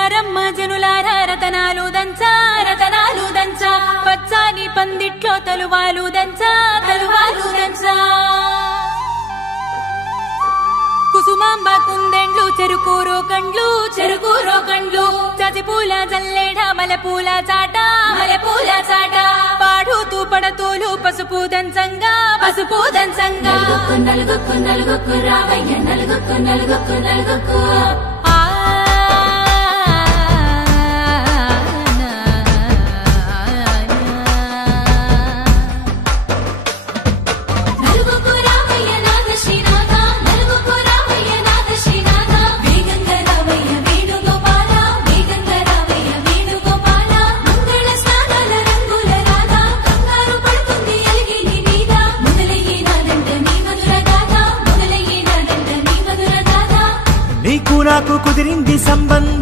రారమ్మ జనులారా రతనాలు దంచా రతనాలు దంచా పచ్చాని పందిట్లో తలువాలు దంచా తలువాలు దంచా కుసుమాంబ కుందెండ్లు చెరుకూరో కండ్లు చెరుకూరో కండ్లు చజిపూల జల్లేడ మలపూల చాట మలపూల చాట పాడుతూ పడతూలు పసుపు దంచంగా పసుపు దంచంగా నలుగుకు నలుగుకు రావయ్య నలుగుకు నలుగుకు నలుగుకు నీకు నాకు కుదిరింది సంబంధం